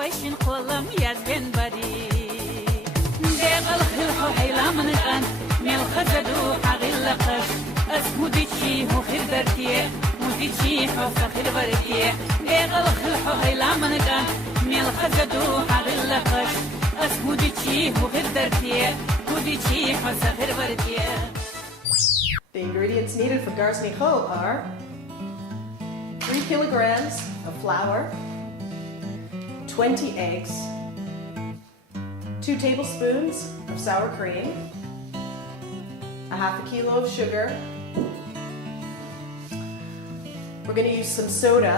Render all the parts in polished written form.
ويشين قولم يد بين بدي ديغل خلحو حيلا من الآن ميل خزدو حغيل لقش أسمودي تشيهو خير برتيه مودي تشيهو سخير برتيه ديغل خلحو حيلا من الآن ميل خزدو حغيل لقش أسمودي تشيهو خير برتيه مودي تشيهو سخير برتيه. The ingredients needed for Garzni Hovl are 3 kilograms of flour, 20 eggs, 2 tablespoons of sour cream, a half a kilo of sugar. We're going to use some soda,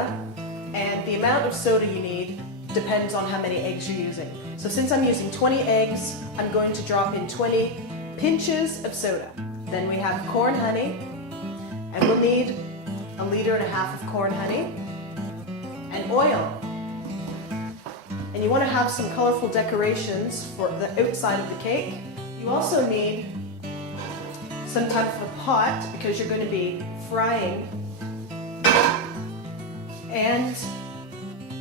and the amount of soda you need depends on how many eggs you're using. So since I'm using 20 eggs, I'm going to drop in 20 pinches of soda. Then we have corn honey, and we'll need 1.5 liters of corn honey and oil. And you want to have some colorful decorations for the outside of the cake. You also need some type of a pot because you're going to be frying, and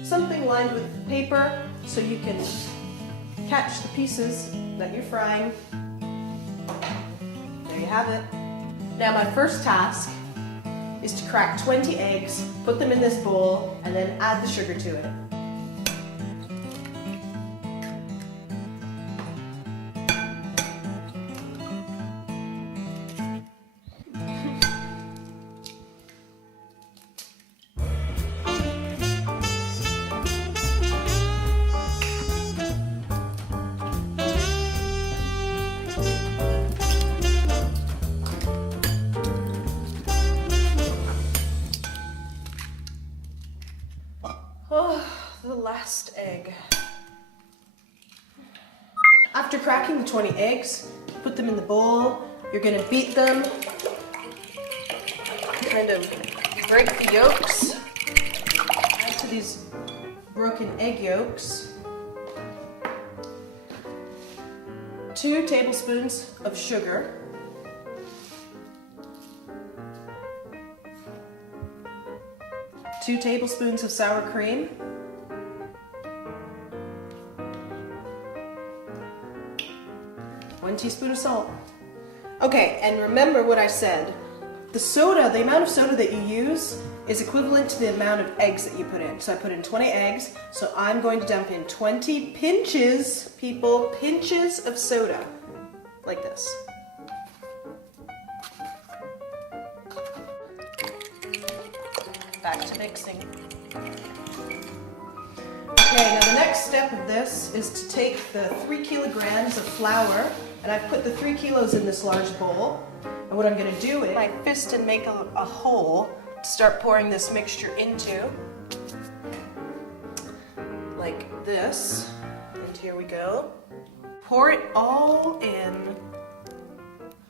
something lined with paper so you can catch the pieces that you're frying. There you have it. Now my first task is to crack 20 eggs, put them in this bowl, and then add the sugar to it. Oh, the last egg. After cracking the 20 eggs, put them in the bowl. You're going to beat them, kind of break the yolks. Add to these broken egg yolks 2 tablespoons of sugar, 2 tablespoons of sour cream, 1 teaspoon of salt. Okay, and remember what I said. The soda, the amount of soda that you use is equivalent to the amount of eggs that you put in. So I put in 20 eggs, so I'm going to dump in 20 pinches, people, pinches of soda, like this. Back to mixing. Okay, now the next step of this is to take the 3 kilograms of flour, and I've put the 3 kilos in this large bowl. And what I'm going to do is my fist and make a hole to start pouring this mixture into, like this. And here we go. Pour it all in.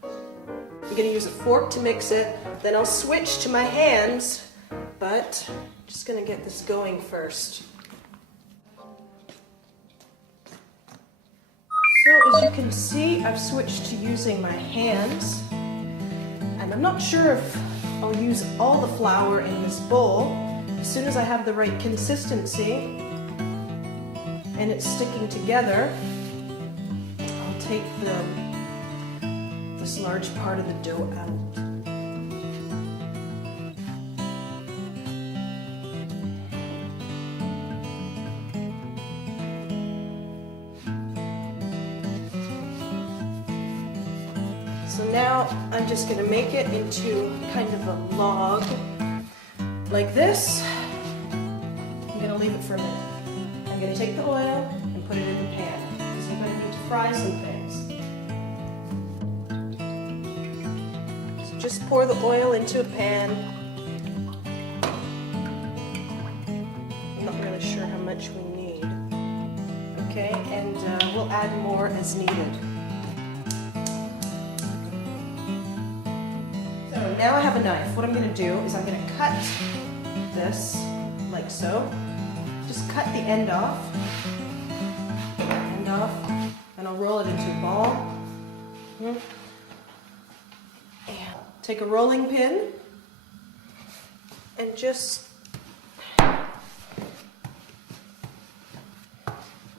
I'm going to use a fork to mix it, then I'll switch to my hands. But I'm just going to get this going first. So as you can see, I've switched to using my hands. And I'm not sure if I'll use all the flour in this bowl. As soon as I have the right consistency and it's sticking together, I'll take this large part of the dough out. So now I'm just going to make it into kind of a log like this. I'm going to leave it for a minute. I'm going to take the oil and put it in the pan because I'm going to need to fry some things. So just pour the oil into a pan. I'm not really sure how much we need. Okay, and we'll add more as needed. Now I have a knife. What I'm going to do is I'm going to cut this like so. Just cut the end off, and I'll roll it into a ball. And take a rolling pin and just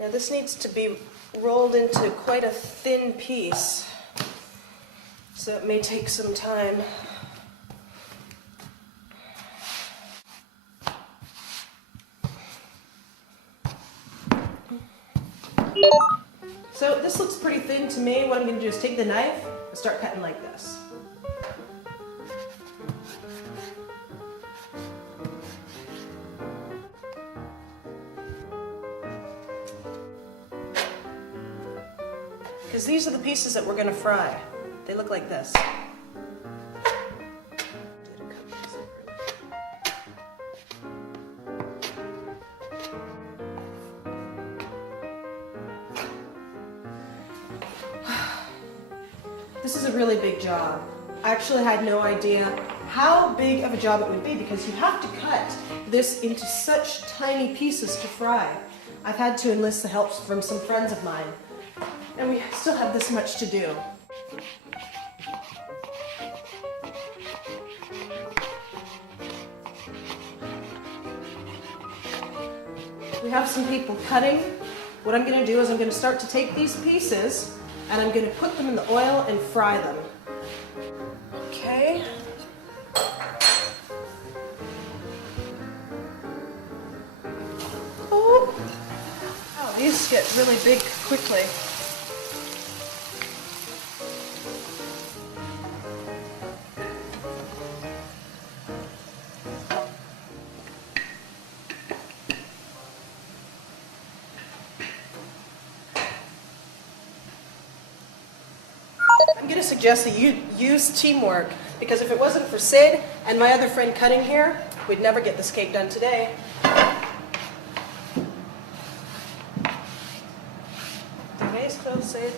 Now this needs to be rolled into quite a thin piece, so it may take some time. So this looks pretty thin to me. What I'm going to do is take the knife and start cutting like this. Because these are the pieces that we're going to fry. They look like this. This is a really big job. I actually had no idea how big of a job it would be because you have to cut this into such tiny pieces to fry. I've had to enlist the help from some friends of mine, and we still have this much to do. We have some people cutting. What I'm going to do is I'm going to start to take these pieces and I'm going to put them in the oil and fry them. Okay. Oh, these get really big quickly. I'm going to suggest that you use teamwork, because if it wasn't for Sid and my other friend cutting here, we'd never get this cake done today. Nice close, Sid.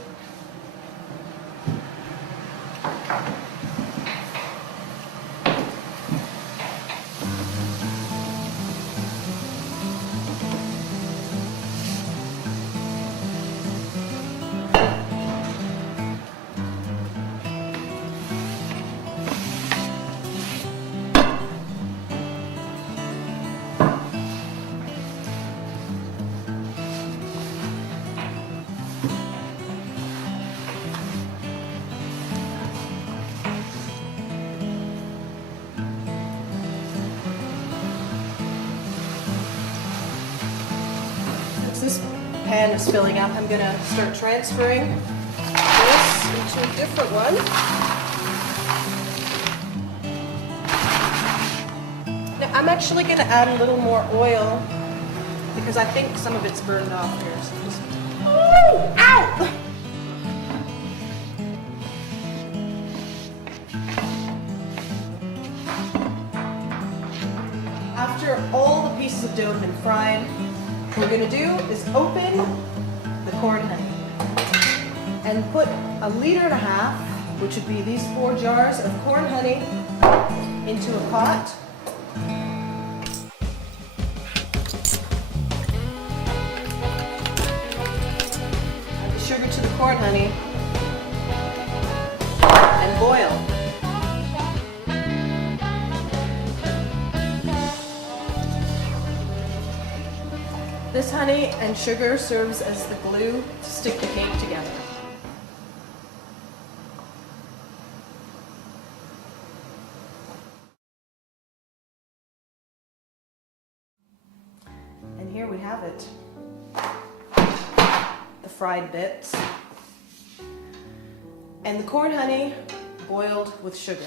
This pan is filling up, I'm going to start transferring this into a different one. Now, I'm actually going to add a little more oil because I think some of it's burned off here. So just... Oh! Ow! After all the pieces of dough have been fried, what we're going to do is open the corn honey and put 1.5 liters, which would be these 4 jars of corn honey, into a pot. Add the sugar to the corn honey and boil. This honey and sugar serves as the glue to stick the cake together. And here we have it. The fried bits. And the corn honey boiled with sugar.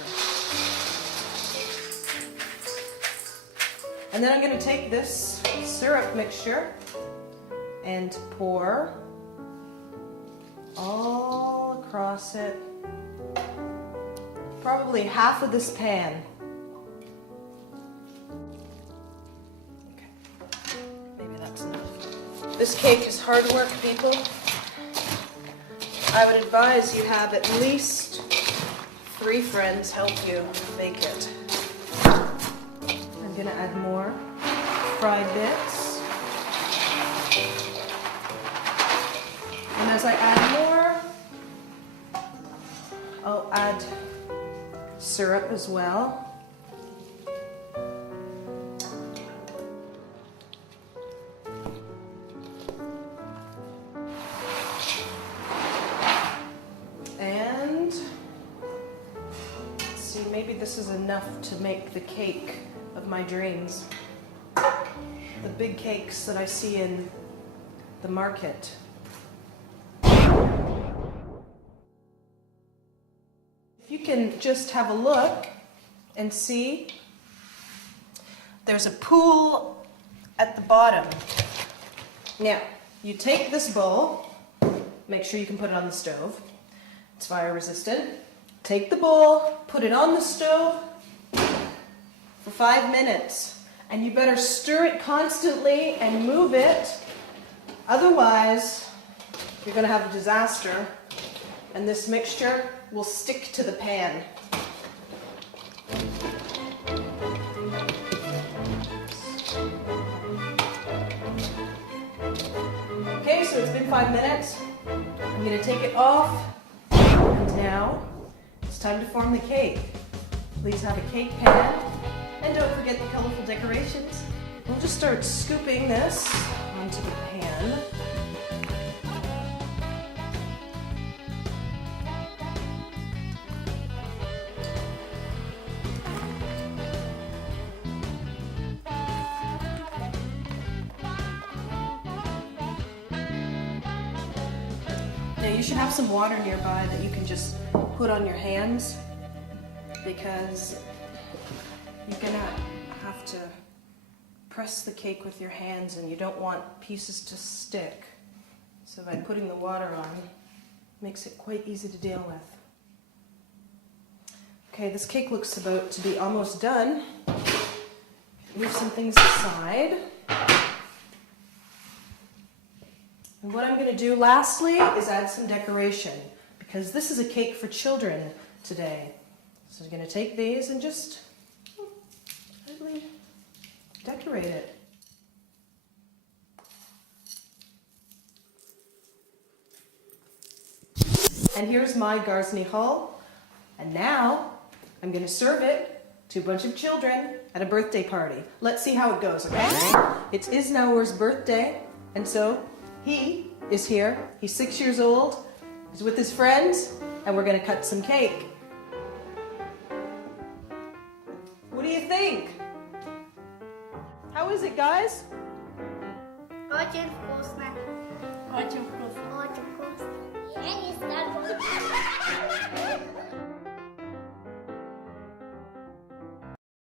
And then I'm going to take this syrup mixture and pour all across it, probably half of this pan. Okay, maybe that's enough. This cake is hard work, people. I would advise you have at least 3 friends help you make it. I'm going to add more fried bits. And as I add more, I'll add syrup as well. this is enough to make the cake of my dreams. The big cakes that I see in the market. If you can just have a look and see, there's a pool at the bottom. Now, you take this bowl, make sure you can put it on the stove. It's fire resistant. Take the bowl, put it on the stove for 5 minutes. And you better stir it constantly and move it. Otherwise, you're going to have a disaster. And this mixture will stick to the pan. Okay, so it's been 5 minutes. I'm going to take it off. And now, it's time to form the cake. Please have a cake pan. And don't forget the colorful decorations. We'll just start scooping this onto the pan. Now you should have some water nearby that you can just put on your hands, because you're gonna have to press the cake with your hands and you don't want pieces to stick. So by putting the water on, makes it quite easy to deal with. Okay, this cake looks about to be almost done. Move some things aside. And what I'm going to do lastly is add some decoration, because this is a cake for children today. So I'm going to take these and just lightly decorate it. And here's my Garzni Hovl. And now I'm going to serve it to a bunch of children at a birthday party. Let's see how it goes, okay? It's Isnaur's birthday, and so he is here. He's 6 years old. He's with his friends, and we're going to cut some cake. What do you think? How is it, guys? Очень вкусно. Очень вкусно. Очень вкусно. Я не знаю.